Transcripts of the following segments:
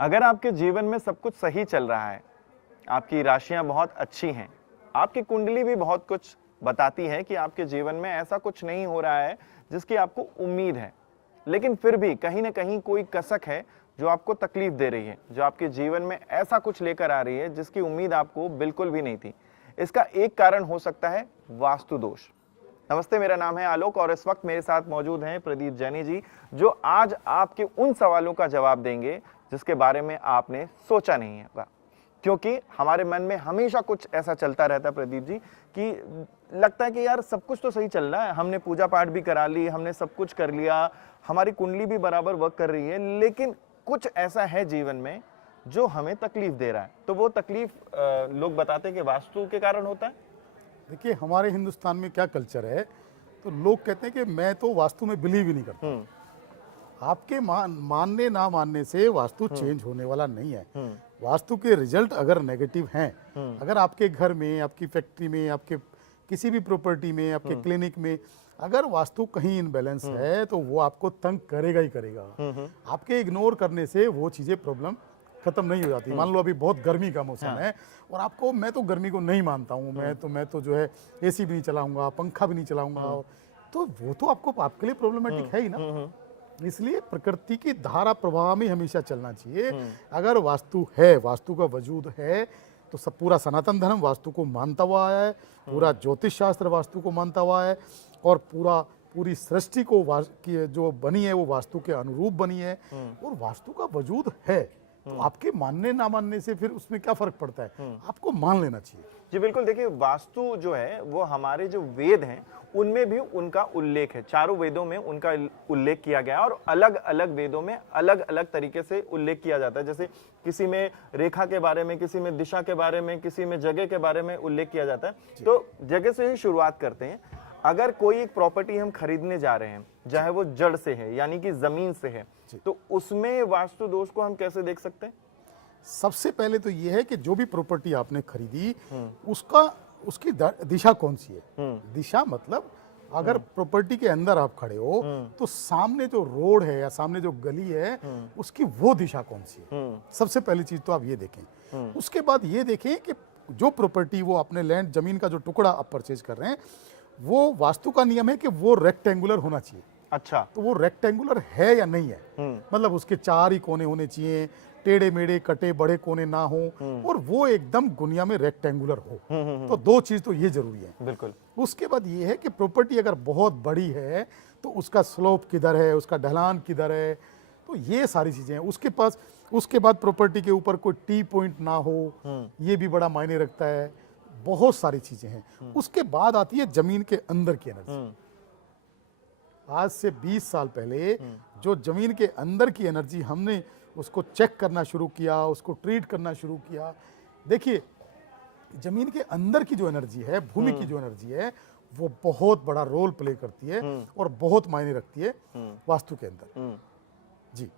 अगर आपके जीवन में सब कुछ सही चल रहा है, आपकी राशियां बहुत अच्छी हैं, आपकी कुंडली भी बहुत कुछ बताती है कि आपके जीवन में ऐसा कुछ नहीं हो रहा है जिसकी आपको उम्मीद है, लेकिन फिर भी कहीं ना कहीं कोई कसक है जो आपको तकलीफ दे रही है, जो आपके जीवन में ऐसा कुछ लेकर आ रही है जिसकी उम्मीद आपको बिल्कुल भी नहीं थी। इसका एक कारण हो सकता है वास्तु दोष। नमस्ते, मेरा नाम है आलोक और इस वक्त मेरे साथ मौजूद हैं प्रदीप जैनी जी, जो आज आपके उन सवालों का जवाब देंगे जिसके बारे में आपने सोचा नहीं होगा। क्योंकि हमारे मन में हमेशा कुछ ऐसा चलता रहता है प्रदीप जी कि लगता है कि यार सब कुछ तो सही चल रहा है, हमने पूजा पाठ भी करा ली, हमने सब कुछ कर लिया, हमारी कुंडली भी बराबर वर्क कर रही है, लेकिन कुछ ऐसा है जीवन में जो हमें तकलीफ दे रहा है। तो वो तकलीफ लोग बताते हैं कि वास्तु के कारण होता है। देखिए, हमारे हिंदुस्तान में क्या कल्चर है, तो लोग कहते हैं कि मैं तो वास्तु में बिलीव ही नहीं करता। आपके मानने ना मानने से वास्तु चेंज होने वाला नहीं है। वास्तु के रिजल्ट अगर नेगेटिव हैं, अगर आपके घर में, आपकी फैक्ट्री में, आपके किसी भी प्रॉपर्टी में, आपके क्लिनिक में अगर वास्तु कहीं इनबैलेंस है, तो वो आपको तंग करेगा ही करेगा। आपके इग्नोर करने से वो चीजें प्रॉब्लम खत्म नहीं हो जाती। मान लो अभी बहुत गर्मी का मौसम है और आपको, मैं तो गर्मी को नहीं मानता हूँ, मैं तो जो है एसी भी नहीं चलाऊंगा, पंखा भी नहीं चलाऊंगा, तो वो तो आपके लिए प्रॉब्लमेटिक है ही ना। इसलिए प्रकृति की धारा प्रवाह में हमेशा चलना चाहिए। अगर वास्तु है, वास्तु का वजूद है, तो सब पूरा सनातन धर्म वास्तु को मानता हुआ आया है, पूरा ज्योतिष शास्त्र वास्तु को मानता हुआ है, और पूरी सृष्टि को जो बनी है वो वास्तु के अनुरूप बनी है, और वास्तु का वजूद है। तो आपके मानने ना मानने से फिर उसमें क्या फर्क पड़ता है, आपको मान लेना चाहिए। जी बिल्कुल, देखिए वास्तु जो है वो हमारे जो वेद हैं उनमें भी उनका उल्लेख है, चारों वेदों में उनका उल्लेख किया गया है, और अलग अलग वेदों में अलग अलग तरीके से उल्लेख किया जाता है। जैसे किसी में रेखा के बारे में, किसी में दिशा के बारे में, किसी में जगह के बारे में उल्लेख किया जाता है। तो जगह से ही शुरुआत करते हैं। अगर कोई एक प्रॉपर्टी हम खरीदने जा रहे हैं, चाहे वो जड़ से है यानी कि जमीन से है, तो उसमें वास्तु दोष को हम कैसे देख सकते हैं? सबसे पहले तो ये है कि जो भी प्रॉपर्टी आपने खरीदी उसकी दिशा कौन सी है। दिशा मतलब अगर प्रॉपर्टी के अंदर आप खड़े हो तो सामने जो रोड है या सामने जो गली है उसकी वो दिशा कौन सी है। सबसे पहली चीज तो आप ये देखें। उसके बाद ये देखें कि जो प्रॉपर्टी, वो अपने लैंड, जमीन का जो टुकड़ा आप परचेज कर रहे हैं, वो वास्तु का नियम है कि वो रेक्टेंगुलर होना चाहिए। अच्छा, तो वो रेक्टेंगुलर है या नहीं है, मतलब उसके 4 ही कोने होने चाहिए, टेढ़े मेढ़े कटे बड़े कोने ना हो, और वो एकदम दुनिया में रेक्टेंगुलर हो। तो 2 चीज तो ये जरूरी है। बिल्कुल। उसके बाद ये है कि प्रॉपर्टी अगर बहुत बड़ी है तो उसका स्लोप किधर है, उसका ढलान किधर है, तो ये सारी चीजें हैं। उसके बाद प्रॉपर्टी के ऊपर कोई टी पॉइंट ना हो, ये भी बड़ा मायने रखता है। बहुत सारी चीजें हैं। उसके बाद आती है जमीन के अंदर की एनर्जी। आज से 20 साल पहले जो जमीन के अंदर की एनर्जी हमने उसको चेक करना शुरू किया, उसको ट्रीट करना शुरू किया। देखिए, जमीन के अंदर की जो एनर्जी है, भूमि की जो एनर्जी है, वो बहुत बड़ा रोल प्ले करती है और बहुत मायने रखती है वास्तु के अंदर। जी,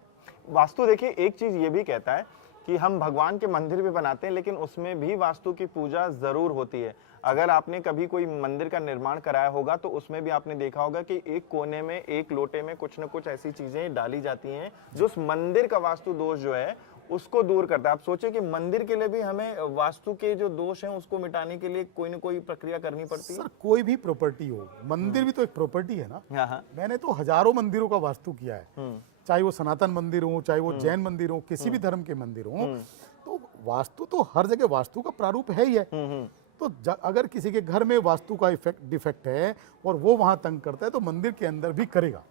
वास्तु देखिए एक चीज ये भी कहता है कि हम भगवान के मंदिर भी बनाते हैं, लेकिन उसमें भी वास्तु की पूजा जरूर होती है। अगर आपने कभी कोई मंदिर का निर्माण कराया होगा तो उसमें भी आपने देखा होगा कि एक कोने में, एक लोटे में कुछ न कुछ ऐसी चीजें डाली जाती हैं जो उस मंदिर का वास्तु दोष जो है उसको दूर करता है। आप सोचिए कि मंदिर के लिए भी हमें वास्तु के जो दोष हैं उसको मिटाने के लिए कोई ना कोई प्रक्रिया करनी पड़ती है। सर, कोई भी प्रॉपर्टी हो, मंदिर भी तो एक प्रॉपर्टी है ना। हाँ। मैंने तो हजारों मंदिरों का वास्तु किया है, चाहे वो सनातन मंदिर हो, चाहे वो जैन मंदिर हो, किसी भी धर्म के मंदिर हो। तो वास्तु तो हर जगह वास्तु का प्रारूप है ही है। तो अगर किसी के घर में वास्तु का डिफेक्ट है और वो वहां तंग करता है, तो मंदिर के अंदर भी करेगा।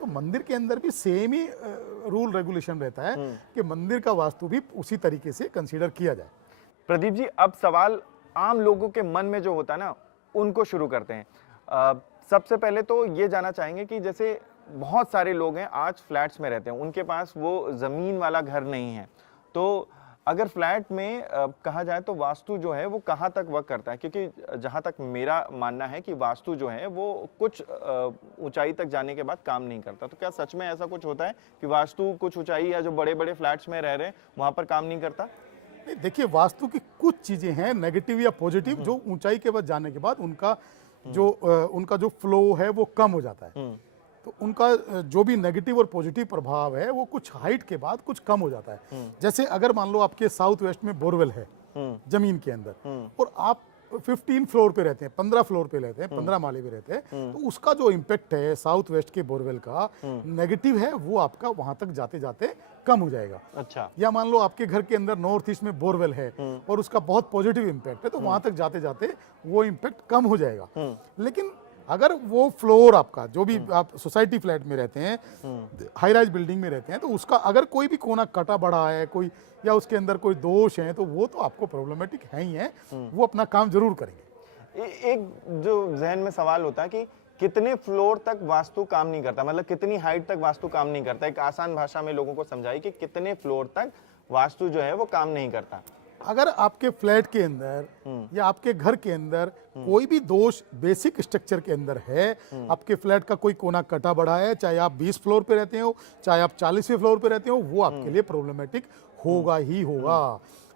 तो मंदिर के अंदर भी सेम ही रूल रेगुलेशन रहता है कि मंदिर का वास्तु भी उसी तरीके से कंसीडर किया जाए। प्रदीप जी, अब सवाल आम लोगों के मन में जो होता है ना, उनको शुरू करते हैं। सबसे पहले तो ये जानना चाहेंगे कि जैसे बहुत सारे लोग हैं आज फ्लैट्स में रहते हैं, उनके पास वो जमीन वाला घर नहीं है, तो अगर फ्लैट में कहा जाए तो वास्तु जो है वो कहाँ तक वर्क करता है? क्योंकि जहाँ तक मेरा मानना है कि वास्तु जो है वो कुछ ऊंचाई तक जाने के बाद काम नहीं करता। तो क्या सच में ऐसा कुछ होता है कि वास्तु कुछ ऊंचाई या जो बड़े बड़े फ्लैट्स में रह रहे हैं वहां पर काम नहीं करता? देखिए, वास्तु की कुछ चीजें हैं नेगेटिव या पॉजिटिव, जो ऊंचाई के बाद जाने के बाद उनका जो फ्लो है वो कम हो जाता है। तो उनका जो भी नेगेटिव और पॉजिटिव प्रभाव है वो कुछ हाइट के बाद कुछ कम हो जाता है। जैसे अगर मान लो आपके साउथ वेस्ट में बोरवेल है जमीन के अंदर और आप 15 फ्लोर पे रहते हैं, 15 फ्लोर पे रहते हैं, 15 माले पे रहते हैं, तो उसका जो इम्पैक्ट है साउथ वेस्ट के बोरवेल का नेगेटिव है वो आपका वहां तक जाते जाते कम हो जाएगा। अच्छा। या मान लो आपके घर के अंदर नॉर्थ ईस्ट में बोरवेल है और उसका बहुत पॉजिटिव इम्पैक्ट है, तो वहां तक जाते जाते वो इम्पैक्ट कम हो जाएगा। लेकिन अगर वो फ्लोर आपका जो भी आप सोसाइटी फ्लैट में रहते हैं, हाई राइज बिल्डिंग में रहते हैं, तो उसका अगर कोई भी कोना कटा बढ़ा है कोई या उसके अंदर कोई दोष है तो वो तो आपको प्रॉब्लमेटिक है ही है, वो अपना काम जरूर करेंगे। एक जो जहन में सवाल होता है कि कितने फ्लोर तक वास्तु काम नहीं करता, मतलब कितनी हाइट तक वास्तु काम नहीं करता, एक आसान भाषा में लोगों को समझाइए कि कितने फ्लोर तक वास्तु जो है वो काम नहीं करता। अगर आपके फ्लैट के अंदर या आपके घर के अंदर कोई भी दोष बेसिक स्ट्रक्चर के अंदर है, आपके फ्लैट का कोई कोना कटा बढ़ा है, चाहे आप 20 फ्लोर पे रहते हो चाहे आप 40वें फ्लोर पे रहते हो, वो आपके लिए प्रॉब्लमेटिक होगा ही होगा।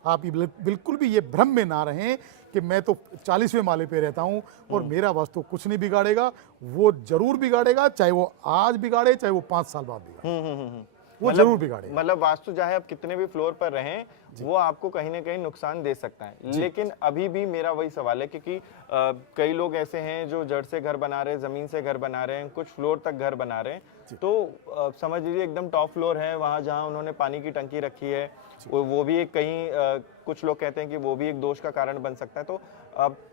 आप बिल्कुल भी ये भ्रम में ना रहें कि मैं तो 40वें माले पे रहता हूं और मेरा वास्तु कुछ नहीं बिगाड़ेगा। वो जरूर बिगाड़ेगा, चाहे वो आज बिगाड़े चाहे वो 5 साल बाद बिगाड़े, वो जरूर बिगाड़ेगा। मतलब वास्तु चाहे आप कितने भी फ्लोर पर रहें वो आपको कहीं ना कहीं नुकसान दे सकता है। लेकिन अभी भी मेरा वही सवाल है क्योंकि कई लोग ऐसे हैं जो जड़ से घर बना रहे हैं, जमीन से घर बना रहे हैं, कुछ फ्लोर तक घर बना रहे हैं, तो समझ लीजिए एकदम टॉप फ्लोर है, वहां जहां उन्होंने पानी की टंकी रखी है वो भी एक कहीं कुछ लोग कहते हैं कि वो भी एक दोष का कारण बन सकता है। तो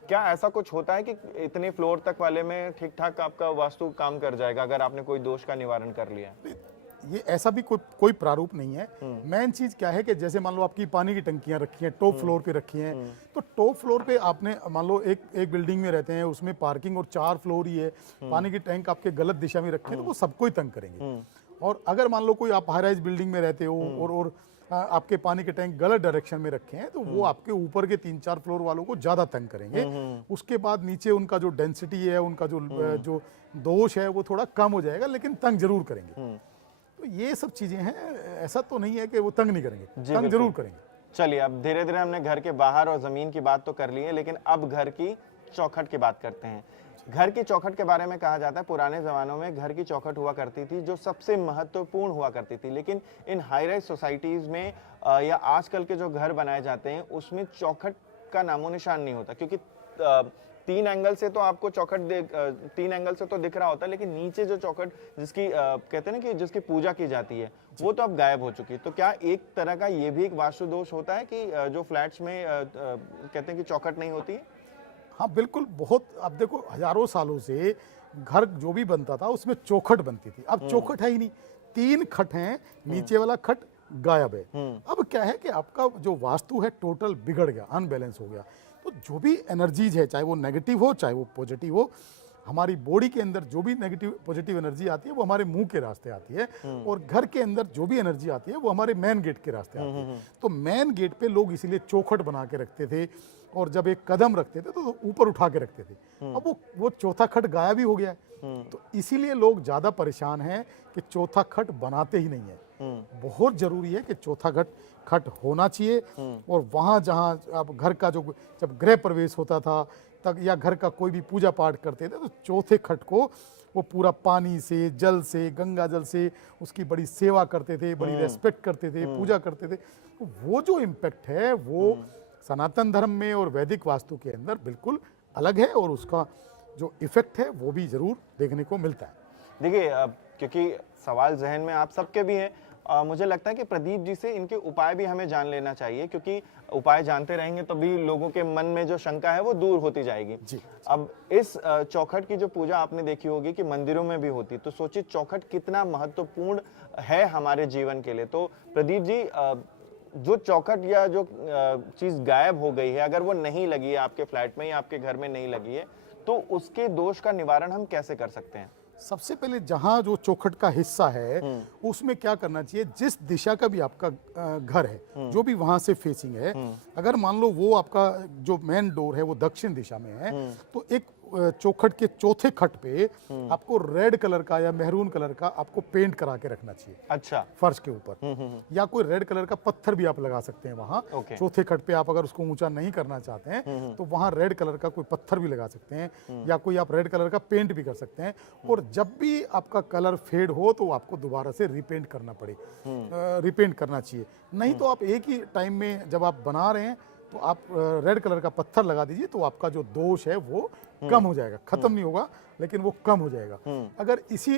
क्या ऐसा कुछ होता है कि इतने फ्लोर तक वाले में ठीक ठाक आपका वास्तु काम कर जाएगा अगर आपने कोई दोष का निवारण कर लिया? ये ऐसा भी कोई प्रारूप नहीं है। मेन चीज क्या है कि जैसे मान लो आपकी पानी की टंकियां रखी हैं, टॉप फ्लोर पे रखी हैं, तो टॉप फ्लोर पे आपने मान लो एक बिल्डिंग में रहते हैं, उसमें पार्किंग और 4 फ्लोर ही है, पानी की टैंक आपके गलत दिशा में रखे हैं, तो वो सबको ही तंग करेंगे। और अगर मान लो कोई आप हाई राइज बिल्डिंग में रहते हो और आपके पानी के टैंक गलत डायरेक्शन में रखे हैं, तो वो आपके ऊपर के 3-4 फ्लोर वालों को ज्यादा तंग करेंगे। उसके बाद नीचे उनका जो डेंसिटी है, उनका जो दोष है वो थोड़ा कम हो जाएगा, लेकिन तंग जरूर करेंगे। तो ये सब चीजें हैं, ऐसा तो नहीं है कि वो तंग नहीं करेंगे, तंग जरूर करेंगे। चलिए अब धीरे धीरे हमने घर के बाहर और जमीन की बात तो कर ली है, लेकिन अब घर की चौखट की बात करते हैं। घर की चौखट के बारे में कहा जाता है पुराने जमानों में घर की चौखट हुआ करती थी जो सबसे महत्वपूर्ण हुआ करती थी, लेकिन इन हाई राइज सोसाइटीज में या आजकल के जो घर बनाए जाते हैं उसमें चौखट का नामो निशान नहीं होता, क्योंकि 3 एंगल से तो आपको चौखट 3 एंगल से तो दिख रहा होता है, लेकिन नीचे जो चौखट जिसकी कहते हैं ना कि जिसकी पूजा की जाती है वो तो अब गायब हो चुकी है। तो क्या एक तरह का ये भी एक वास्तु दोष होता है कि जो फ्लैट्स में कहते हैं कि चौखट नहीं होती है? हाँ बिल्कुल, बहुत। अब देखो हजारों सालों से घर जो भी बनता था उसमें चौखट बनती थी, अब चौखट है ही नहीं, 3 खट हैं, नीचे वाला खट गायब है। अब क्या है कि आपका जो वास्तु है टोटल बिगड़ गया, अनबैलेंस हो गया। तो जो भी एनर्जीज है, चाहे वो नेगेटिव हो चाहे वो पॉजिटिव हो, हमारी बॉडी के अंदर जो भी नेगेटिव पॉजिटिव एनर्जी आती है वो हमारे मुंह के रास्ते आती है, और घर के अंदर जो भी एनर्जी आती है वो हमारे मेन गेट के रास्ते आती है। तो मेन गेट पे लोग इसीलिए चौखट बना के रखते थे, और जब एक कदम रखते थे तो ऊपर उठा के रखते थे। अब वो चौथा खट गायब ही हो गया है, तो इसीलिए लोग ज्यादा परेशान हैं कि चौथा खट बनाते ही नहीं है। बहुत जरूरी है कि चौथा खट होना चाहिए। और वहाँ जहाँ अब घर का जो जब गृह प्रवेश होता था तक या घर का कोई भी पूजा पाठ करते थे, तो चौथे खट को वो पूरा पानी से, जल से, गंगा जल से उसकी बड़ी सेवा करते थे, बड़ी रेस्पेक्ट करते थे, पूजा करते थे। तो वो जो इम्पैक्ट है वो सनातन धर्म में और वैदिक वास्तु के अंदर बिल्कुल अलग है, और उसका जो इफेक्ट है वो भी जरूर देखने को मिलता है। देखिए क्योंकि सवाल जहन में आप सबके भी हैं, मुझे लगता है कि प्रदीप जी से इनके उपाय भी हमें जान लेना चाहिए, क्योंकि उपाय जानते रहेंगे तभी लोगों के मन में जो शंका है वो दूर होती जाएगी। जी। अब इस चौखट की जो पूजा आपने देखी होगी कि मंदिरों में भी होती, तो सोचिए चौखट कितना महत्वपूर्ण है हमारे जीवन के लिए। तो प्रदीप जी, जो चौखट या जो चीज गायब हो गई है, अगर वो नहीं लगी है आपके फ्लैट में या आपके घर में नहीं लगी है, तो उसके दोष का निवारण हम कैसे कर सकते हैं? सबसे पहले जहां जो चौखट का हिस्सा है उसमें क्या करना चाहिए, जिस दिशा का भी आपका घर है, जो भी वहां से फेसिंग है, अगर मान लो वो आपका जो मेन डोर है वो दक्षिण दिशा में है, तो एक चौखट के चौथे खट पे आपको रेड कलर का या मेहरून कलर का आपको पेंट करा के रखना चाहिए अच्छा। फर्श के ऊपर, या कोई रेड कलर का पत्थर भी आप लगा सकते हैं वहां। ओके। चौथे खट पे आप अगर उसको ऊंचा नहीं करना चाहते हैं तो वहां रेड कलर का कोई पत्थर भी लगा सकते हैं, या कोई आप रेड कलर का पेंट भी कर सकते हैं। और जब भी आपका कलर फेड हो तो आपको दोबारा से रिपेंट करना पड़े, रिपेंट करना चाहिए। नहीं तो आप एक ही टाइम में जब आप बना रहे हैं तो आप रेड कलर का पत्थर लगा दीजिए, तो आपका जो दोष है वो कम हो जाएगा, खत्म नहीं होगा लेकिन वो कम हो जाएगा। अगर इसी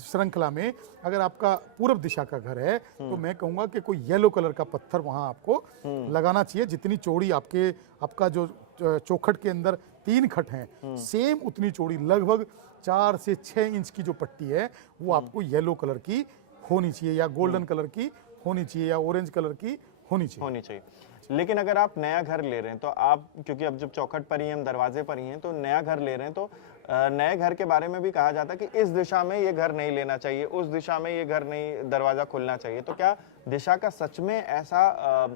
श्रृंखला में अगर आपका पूर्व दिशा का घर है तो मैं कहूंगा कि कोई येलो कलर का पत्थर वहां आपको लगाना चाहिए। जितनी चौड़ी आपका जो चौखट के अंदर 3 खट हैं, सेम उतनी चौड़ी लगभग 4 से 6 इंच की जो पट्टी है वो आपको येलो कलर की होनी चाहिए, या गोल्डन कलर की होनी चाहिए, या ऑरेंज कलर की होनी चाहिए। लेकिन अगर आप नया घर ले रहे हैं तो आप, क्योंकि अब जब चौखट पर ही हैं, हम दरवाजे पर ही हैं, तो नया घर ले रहे हैं तो नए घर के बारे में भी कहा जाता है कि इस दिशा में ये घर नहीं लेना चाहिए, उस दिशा में ये घर नहीं, दरवाजा खुलना चाहिए। तो क्या दिशा का सच में ऐसा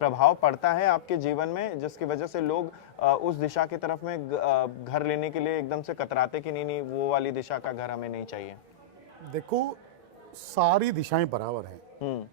प्रभाव पड़ता है आपके जीवन में जिसकी वजह से लोग उस दिशा की तरफ में घर लेने के लिए एकदम से कतराते कि नहीं वो वाली दिशा का घर हमें नहीं चाहिए? देखो, सारी दिशाएं बराबर हैं,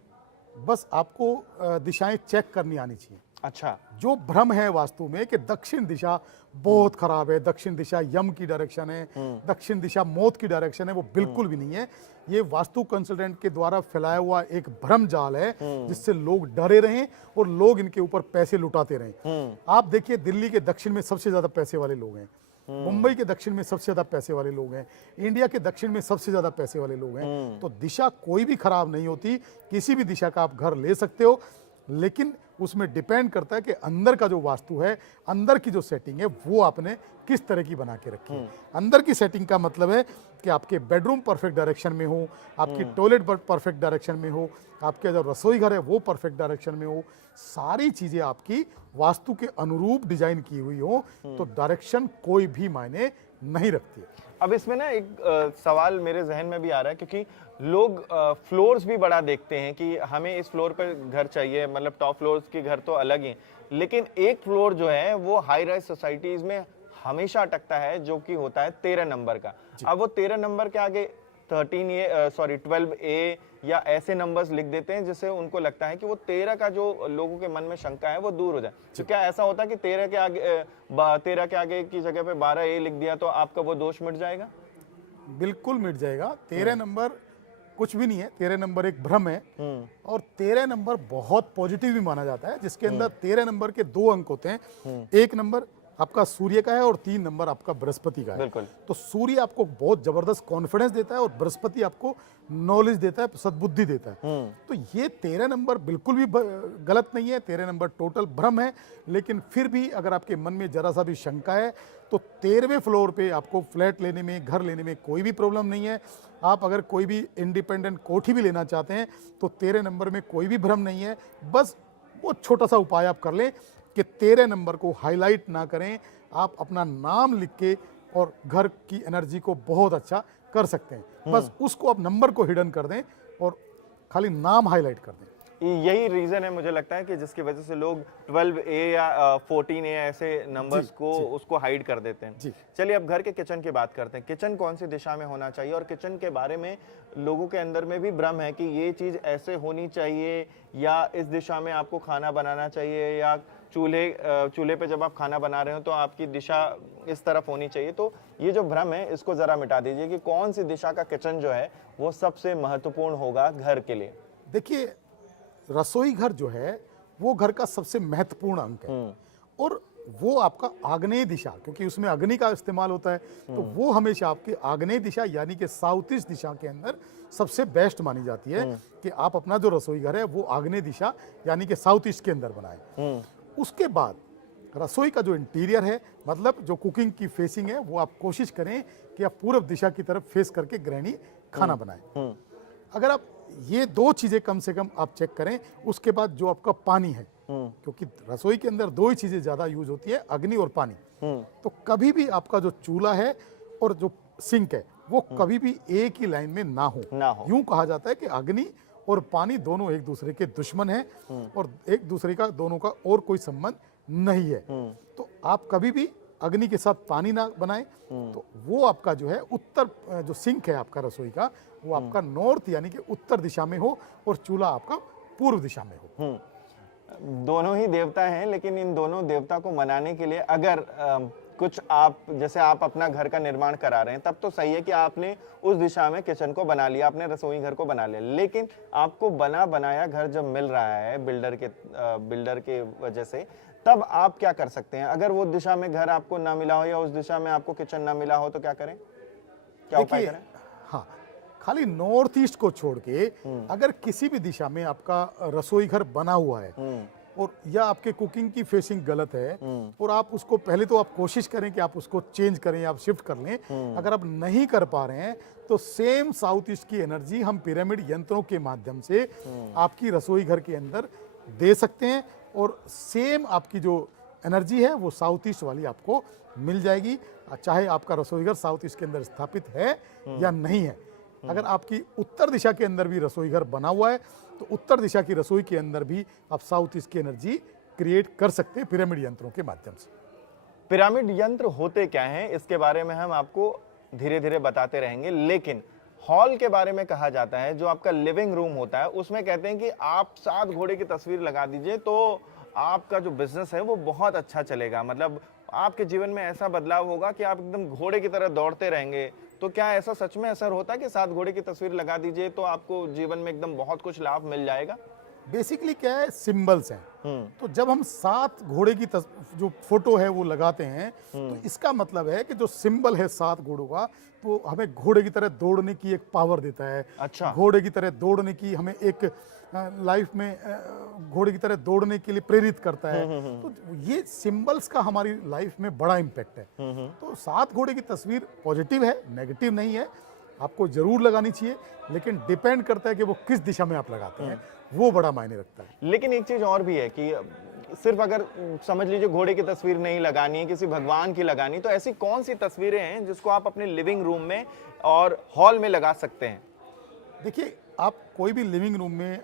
बस आपको दिशाएं चेक करनी आनी चाहिए। अच्छा। जो भ्रम है वास्तु में कि दक्षिण दिशा बहुत खराब है, दक्षिण दिशा यम की डायरेक्शन है, दक्षिण दिशा मौत की डायरेक्शन है, वो बिल्कुल भी नहीं है। ये वास्तु कंसल्टेंट के द्वारा फैलाया हुआ एक भ्रम जाल है जिससे लोग डरे रहें और लोग इनके ऊपर पैसे लुटाते रहें। आप देखिए, दिल्ली के दक्षिण में सबसे ज्यादा पैसे वाले लोग हैं, मुंबई के दक्षिण में सबसे ज्यादा पैसे वाले लोग हैं, इंडिया के दक्षिण में सबसे ज्यादा पैसे वाले लोग हैं। तो दिशा कोई भी खराब नहीं होती, किसी भी दिशा का आप घर ले सकते हो, लेकिन उसमें डिपेंड करता है कि अंदर का जो वास्तु है, अंदर की जो सेटिंग है वो आपने किस तरह की बना के रखी है। अंदर की सेटिंग का मतलब है कि आपके बेडरूम परफेक्ट डायरेक्शन में हो, आपकी टॉयलेट परफेक्ट डायरेक्शन में हो, आपके जो रसोई घर है वो परफेक्ट डायरेक्शन में हो, सारी चीजें आपकी वास्तु के अनुरूप डिजाइन की हुई हो, तो डायरेक्शन कोई भी मायने नहीं रखती है। अब इसमें ना एक सवाल मेरे जहन में भी आ रहा है, क्योंकि लोग फ्लोर्स भी बड़ा देखते हैं कि हमें इस फ्लोर पर घर चाहिए, मतलब टॉप फ्लोर्स के घर तो अलग ही, लेकिन एक फ्लोर जो है वो हाई राइज सोसाइटीज में हमेशा अटकता है, जो कि होता है 13 नंबर का। अब वो 13 नंबर के आगे 12A या ऐसे नंबर्स लिख देते हैं जिससे उनको लगता है कि वो 13 का जो लोगों के मन में शंका है वो दूर हो जाए। तो क्या ऐसा होता है कि 13 के आगे की जगह पे 12A लिख दिया तो आपका वो दोष मिट जाएगा? बिल्कुल मिट जाएगा। 13 नंबर कुछ भी नहीं है, 13 नंबर एक भ्रम है, और 13 नंबर बहुत पॉजिटिव भी माना जाता है, जिसके अंदर 13 नंबर के 2 अंक होते हैं। एक नंबर आपका सूर्य का है और 3 नंबर आपका बृहस्पति का है। बिल्कुल। तो सूर्य आपको बहुत जबरदस्त कॉन्फिडेंस देता है और बृहस्पति आपको नॉलेज देता है, सद्बुद्धि देता है। तो ये 13 नंबर बिल्कुल भी गलत नहीं है, 13 नंबर टोटल भ्रम है। लेकिन फिर भी अगर आपके मन में जरा सा भी शंका है तो 13वें फ्लोर पे आपको फ्लैट लेने में, घर लेने में कोई भी प्रॉब्लम नहीं है। आप अगर कोई भी इंडिपेंडेंट कोठी भी लेना चाहते हैं तो 13 नंबर में कोई भी भ्रम नहीं है। बस वो छोटा सा उपाय आप कर लें कि 13 नंबर को हाईलाइट ना करें, आप अपना नाम लिख के और घर की एनर्जी को बहुत अच्छा कर सकते हैं। बस उसको आप नंबर को हिडन कर दें और खाली नाम हाईलाइट कर दें। यही रीजन है मुझे लगता है कि जिसकी वजह से लोग 12A या 14A ऐसे नंबर्स को उसको हाइड कर देते हैं। चलिए अब घर के किचन की बात करते हैं। किचन कौन सी दिशा में होना चाहिए, और किचन के बारे में लोगों के अंदर में भी भ्रम है कि ये चीज ऐसे होनी चाहिए, या इस दिशा में आपको खाना बनाना चाहिए, या चूल्हे पे जब आप खाना बना रहे हो तो आपकी दिशा इस तरफ होनी चाहिए। तो ये जो भ्रम है इसको जरा मिटा दीजिए कि कौन सी दिशा का किचन जो है वो सबसे महत्वपूर्ण होगा घर के लिए। देखिए, रसोई घर जो है वो घर का सबसे महत्वपूर्ण अंग है, और वो आपका आग्नेय दिशा, क्योंकि उसमें अग्नि का इस्तेमाल होता है, तो वो हमेशा आपकी आग्नेय दिशा यानी कि साउथ ईस्ट दिशा के अंदर सबसे बेस्ट मानी जाती है कि आप अपना जो रसोई घर है वो आग्नेय दिशा यानी कि साउथ ईस्ट के अंदर बनाएं। उसके बाद रसोई का जो इंटीरियर है, मतलब जो कुकिंग की फेसिंग है, वो आप कोशिश करें कि आप पूर्व दिशा की तरफ फेस करके गृहिणी खाना बनाएं। अगर आप ये 2 चीजें कम से कम आप चेक करें, उसके बाद जो आपका पानी है, क्योंकि रसोई के अंदर 2 ही चीजें ज्यादा यूज होती है, अग्नि और पानी। तो कभी भी आपका जो चूल्हा है और जो सिंक है वो कभी भी एक ही लाइन में ना हो। यूं कहा जाता है कि अग्नि और पानी दोनों एक दूसरे के दुश्मन हैं और एक दूसरे का दोनों का और कोई संबंध नहीं है। तो आप कभी भी अग्नि के साथ पानी ना बनाए, तो वो आपका जो है उत्तर, जो सिंक है आपका रसोई का, वो आपका नॉर्थ यानी कि उत्तर दिशा में हो और चूल्हा आपका पूर्व दिशा में हो। दोनों ही देवता हैं, लेकिन इन दोनों देवता को मनाने के लिए अगर कुछ आप, जैसे आप अपना घर का निर्माण करा रहे हैं, तब तो सही है कि आपने उस दिशा में किचन को बना लिया, आपने रसोई घर को बना लिया, लेकिन आपको बना बनाया घर जब मिल रहा है बिल्डर के वजह से, तब आप क्या कर सकते हैं? अगर वो दिशा में घर आपको ना मिला हो या उस दिशा में आपको किचन ना मिला हो तो क्या करें? क्या उपाय देखिए, करें? हाँ, खाली नॉर्थ ईस्ट को छोड़ के अगर किसी भी दिशा में आपका रसोई घर बना हुआ है और या आपके कुकिंग की फेसिंग गलत है और आप उसको, पहले तो आप कोशिश करें कि आप उसको चेंज करें, आप शिफ्ट कर लें। अगर आप नहीं कर पा रहे हैं तो सेम साउथ ईस्ट की एनर्जी हम पिरामिड यंत्रों के माध्यम से आपकी रसोई घर के अंदर दे सकते हैं और सेम आपकी जो एनर्जी है वो साउथ ईस्ट वाली आपको मिल जाएगी, चाहे आपका रसोई घर साउथ ईस्ट के अंदर स्थापित है या नहीं है। अगर आपकी उत्तर दिशा के अंदर भी रसोई घर बना हुआ है तो उत्तर दिशा की रसोई के अंदर भी आप साउथ ईस्ट की एनर्जी क्रिएट कर सकते हैं पिरामिड यंत्रों के माध्यम से। पिरामिड यंत्र होते क्या हैं, इसके बारे में हम आपको धीरे धीरे बताते रहेंगे, लेकिन हॉल के बारे में कहा जाता है, जो आपका लिविंग रूम होता है, उसमें कहते हैं कि आप 7 घोड़े की तस्वीर लगा दीजिए तो आपका जो बिजनेस है वो बहुत अच्छा चलेगा। मतलब आपके जीवन में ऐसा बदलाव होगा कि आप एकदम घोड़े की तरह दौड़ते रहेंगे। तो क्या ऐसा सच में असर होता है कि 7 घोड़े की तस्वीर लगा दीजिए तो आपको जीवन में एकदम बहुत कुछ लाभ मिल जाएगा? बेसिकली क्या है, सिंबल्स हैं। तो जब हम 7 घोड़े की जो फोटो है वो लगाते हैं तो इसका मतलब है कि जो सिंबल है 7 घोड़ों का, तो हमें घोड़े की तरह दौड़ने की एक पावर देता है। अच्छा। घोड़े की तरह दौड़ने की हमें एक लाइफ में घोड़े की तरह दौड़ने के लिए प्रेरित करता है। तो ये सिंबल्स का हमारी लाइफ में बड़ा इम्पैक्ट है। तो 7 घोड़े की तस्वीर पॉजिटिव है, नेगेटिव नहीं है, आपको जरूर लगानी चाहिए, लेकिन डिपेंड करता है कि वो किस दिशा में आप लगाते हैं, वो बड़ा मायने रखता है। लेकिन एक चीज और भी है कि सिर्फ अगर समझ लीजिए घोड़े की तस्वीर नहीं लगानी है, किसी भगवान की लगानी, तो ऐसी कौन सी तस्वीरें हैं जिसको आप अपने लिविंग रूम में और हॉल में लगा सकते हैं? देखिए, आप कोई भी लिविंग रूम में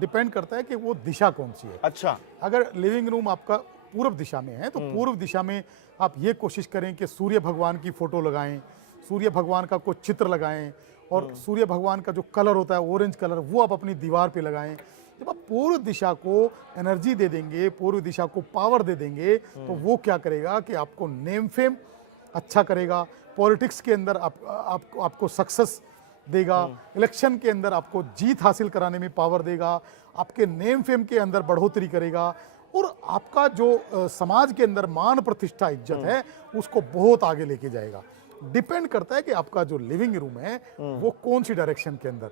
डिपेंड करता है कि वो दिशा कौन सी है। अच्छा। अगर लिविंग रूम आपका पूर्व दिशा में है तो पूर्व दिशा में आप ये कोशिश करें कि सूर्य भगवान की फोटो लगाएं, सूर्य भगवान का कोई चित्र लगाएं और सूर्य भगवान का जो कलर होता है ऑरेंज कलर, वो आप अपनी दीवार पे लगाएं। जब आप पूर्व दिशा को एनर्जी दे देंगे, पूर्व दिशा को पावर दे देंगे, तो वो क्या करेगा कि आपको नेम फेम अच्छा करेगा, पॉलिटिक्स के अंदर आपको सक्सेस देगा, इलेक्शन के अंदर आपको जीत हासिल कराने में पावर देगा, आपके नेम फेम के अंदर बढ़ोतरी करेगा और आपका जो समाज के अंदर मान प्रतिष्ठा इज्जत है उसको बहुत आगे लेके जाएगा। डिपेंड करता है कि आपका जो लिविंग रूम है वो कौन सी डायरेक्शन के अंदर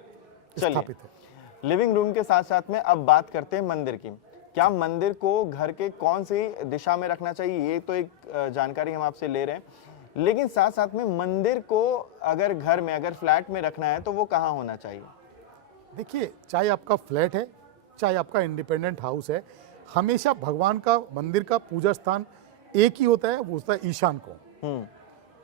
स्थापित है। लिविंग रूम के साथ साथ में अब बात करते हैं मंदिर की। क्या मंदिर को घर के कौन सी दिशा में रखना चाहिए, ये तो एक जानकारी हम आपसे ले रहे हैं, लेकिन साथ साथ में मंदिर को अगर घर में, अगर फ्लैट में रखना है तो वो कहाँ होना चाहिए? देखिए, चाहे आपका फ्लैट है चाहे आपका इंडिपेंडेंट हाउस है, हमेशा भगवान का मंदिर का पूजा स्थान एक ही होता है, वो होता है ईशान कोण।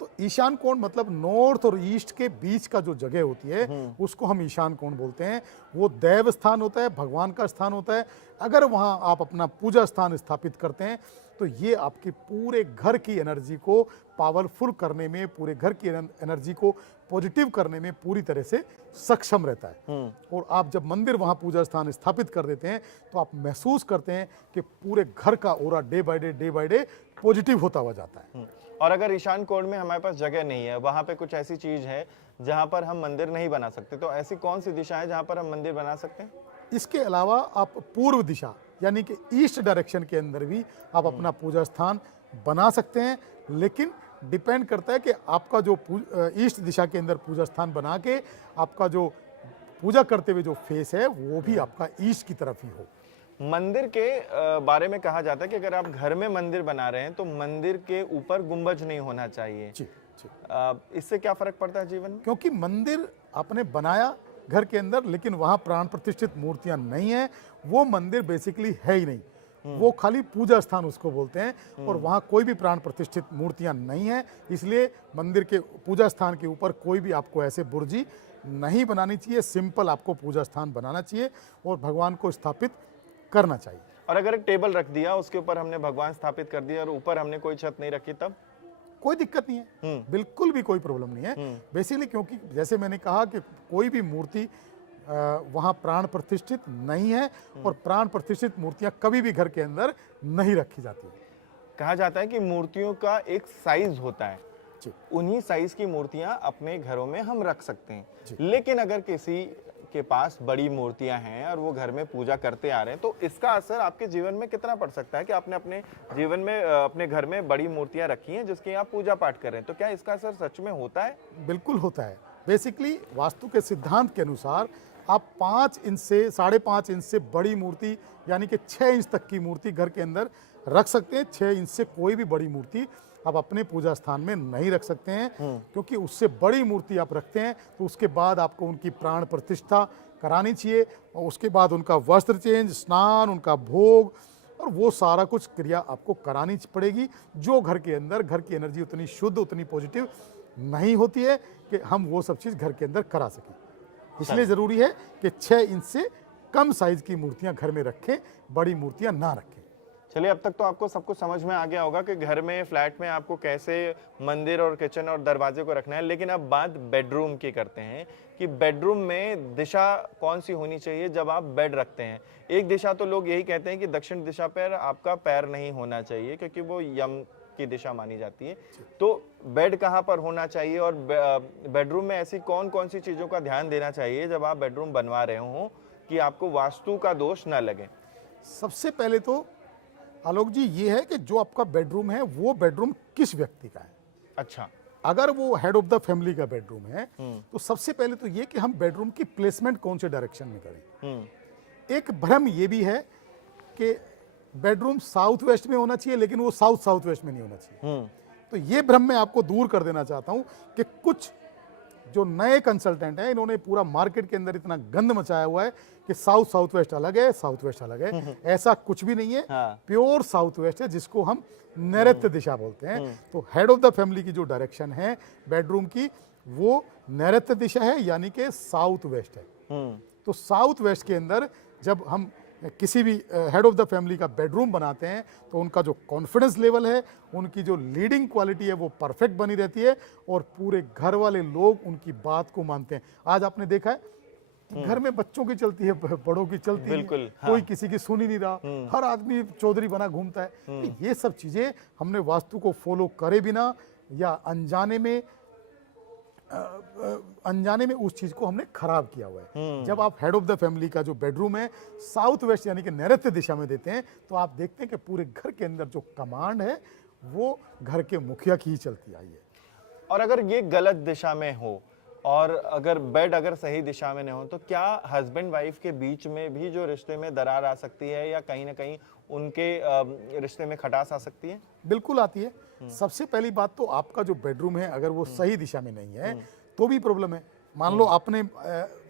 तो ईशान कोण मतलब नॉर्थ और ईस्ट के बीच का जो जगह होती है उसको हम ईशान कोण बोलते हैं। वो दैव स्थान होता है, भगवान का स्थान होता है। अगर वहाँ आप अपना पूजा स्थान स्थापित करते हैं तो ये आपके पूरे घर की एनर्जी को पावरफुल करने में, पूरे घर की एनर्जी को पॉजिटिव करने में पूरी तरह से सक्षम रहता है। और आप जब मंदिर वहाँ पूजा स्थान स्थापित कर देते हैं तो आप महसूस करते हैं कि पूरे घर का aura day by day positive होता हुआ जाता है। और अगर ईशान कोण में हमारे पास जगह नहीं है, वहां पे कुछ ऐसी चीज है जहां पर हम मंदिर नहीं बना सकते, तो ऐसी कौन सी दिशा है जहां पर हम मंदिर बना सकते हैं? इसके अलावा आप पूर्व दिशा यानी कि ईस्ट डायरेक्शन के अंदर भी आप अपना पूजा स्थान बना सकते हैं, लेकिन डिपेंड करता है कि आपका जो ईस्ट दिशा के अंदर पूजा स्थान बना के आपका जो पूजा करते हुए जो फेस है वो भी आपका ईस्ट की तरफ ही हो। मंदिर के बारे में कहा जाता है कि अगर आप घर में मंदिर बना रहे हैं तो मंदिर के ऊपर गुंबज नहीं होना चाहिए। जी, जी। इससे क्या फर्क पड़ता है जीवन में? क्योंकि मंदिर आपने बनाया घर के अंदर, लेकिन वहाँ प्राण प्रतिष्ठित मूर्तियां नहीं है, वो मंदिर बेसिकली है ही नहीं, वो खाली पूजा स्थान उसको बोलते हैं और वहाँ कोई भी प्राण प्रतिष्ठित मूर्तियां नहीं है। इसलिए मंदिर के पूजा स्थान के ऊपर कोई भी आपको ऐसे बुर्जी नहीं बनानी चाहिए, सिंपल आपको पूजा स्थान बनाना चाहिए और भगवान को स्थापित करना चाहिए। और अगर एक टेबल रख दिया, उसके ऊपर हमने भगवान स्थापित कर दिया और ऊपर हमने कोई छत नहीं रखी, तब कोई दिक्कत नहीं है, बिल्कुल भी कोई प्रॉब्लम नहीं है। बेसिकली क्योंकि जैसे मैंने कहा कि कोई भी मूर्ति वहाँ प्राण प्रतिष्ठित नहीं है, और प्राण प्रतिष्ठित मूर्तियां कभी भी घर के अंदर नहीं रखी जाती है। कहा जाता है कि मूर्तियों का एक साइज होता है, जी। उन्हीं साइज की मूर्तियां अपने घरों में हम रख सकते हैं। लेकिन अगर किसी के पास बड़ी मूर्तियां हैं और वो घर में पूजा करते आ रहे हैं, तो इसका असर आपके जीवन में कितना पड़ सकता है कि आपने अपने जीवन में अपने घर में बड़ी मूर्तियां रखी हैं जिसकी आप पूजा पाठ कर रहे हैं, तो क्या इसका असर सच में होता है? बिल्कुल होता है। बेसिकली वास्तु के सिद्धांत के अनुसार आप 5 इंच से 5.5 इंच से बड़ी मूर्ति यानी कि 6 इंच तक की मूर्ति घर के अंदर रख सकते हैं। 6 इंच से कोई भी बड़ी मूर्ति आप अपने पूजा स्थान में नहीं रख सकते हैं, क्योंकि उससे बड़ी मूर्ति आप रखते हैं तो उसके बाद आपको उनकी प्राण प्रतिष्ठा करानी चाहिए, और उसके बाद उनका वस्त्र चेंज, स्नान, उनका भोग और वो सारा कुछ क्रिया आपको करानी पड़ेगी, जो घर के अंदर घर की एनर्जी उतनी शुद्ध, उतनी पॉजिटिव नहीं होती है कि हम वो सब चीज़ घर के अंदर करा सकें। इसलिए ज़रूरी है कि 6 इंच से कम साइज की मूर्तियां घर में रखें, बड़ी मूर्तियां ना रखें। चलिए, अब तक तो आपको सब कुछ समझ में आ गया होगा कि घर में, फ्लैट में आपको कैसे मंदिर और किचन और दरवाजे को रखना है। लेकिन अब बात बेडरूम की करते हैं कि बेडरूम में दिशा कौन सी होनी चाहिए जब आप बेड रखते हैं। एक दिशा तो लोग यही कहते हैं कि दक्षिण दिशा पर आपका पैर नहीं होना चाहिए, क्योंकि वो यम की दिशा मानी जाती है। तो बेड कहाँ पर होना चाहिए, और बेडरूम में ऐसी कौन कौन सी चीज़ों का ध्यान देना चाहिए जब आप बेडरूम बनवा रहे हो कि आपको वास्तु का दोष ना लगे? सबसे पहले तो आलोक जी ये है कि जो आपका बेडरूम है वो बेडरूम किस व्यक्ति का है। अच्छा। अगर वो हेड ऑफ द फैमिली का बेडरूम है तो सबसे पहले तो ये कि हम बेडरूम की प्लेसमेंट कौन से डायरेक्शन में करें। एक भ्रम ये भी है कि बेडरूम साउथ वेस्ट में होना चाहिए, लेकिन वो साउथ वेस्ट में नहीं होना चाहिए। तो ये भ्रम मैं आपको दूर कर देना चाहता हूं कि कुछ जो नए कंसल्टेंट हैं, इन्होंने पूरा मार्केट के अंदर इतना गंद मचाया हुआ है कि साउथ वेस्ट अलग है, साउथ वेस्ट अलग है। ऐसा कुछ भी नहीं है। प्योर साउथ वेस्ट है, जिसको हम नैऋत्य दिशा बोलते हैं। तो हेड ऑफ द फैमिली की जो डायरेक्शन है बेडरूम की, वो नैऋत्य दिशा है, यानी कि साउथ वेस्ट है। तो साउथ वेस्ट के अंदर जब हम किसी भी हेड ऑफ द फैमिली का बेडरूम बनाते हैं तो उनका जो कॉन्फिडेंस लेवल है, उनकी जो लीडिंग क्वालिटी है वो परफेक्ट बनी रहती है, और पूरे घर वाले लोग उनकी बात को मानते हैं। आज आपने देखा है घर में बच्चों की चलती है, बड़ों की चलती है, कोई किसी की सुन ही नहीं रहा, हर आदमी चौधरी बना घूमता है। तो ये सब चीजें हमने वास्तु को फॉलो करे बिना या अनजाने में उस चीज को हमने खराब किया हुआ है। जब आप हेड ऑफ द फैमिली का जो बेडरूम है साउथ वेस्ट यानी कि नैऋत्य दिशा में देते हैं, तो आप देखते हैं कि पूरे घर के अंदर जो कमांड है वो घर के मुखिया की ही चलती आई है। और अगर ये गलत दिशा में हो और अगर बेड अगर सही दिशा में नहीं हो, तो क्या हस्बैंड वाइफ के बीच में भी जो रिश्ते में दरार आ सकती है, या कहीं ना कहीं उनके रिश्ते में खटास आ सकती है? बिल्कुल आती है। सबसे पहली बात तो आपका जो बेडरूम है अगर वो सही दिशा में नहीं है तो भी प्रॉब्लम है। मान लो आपने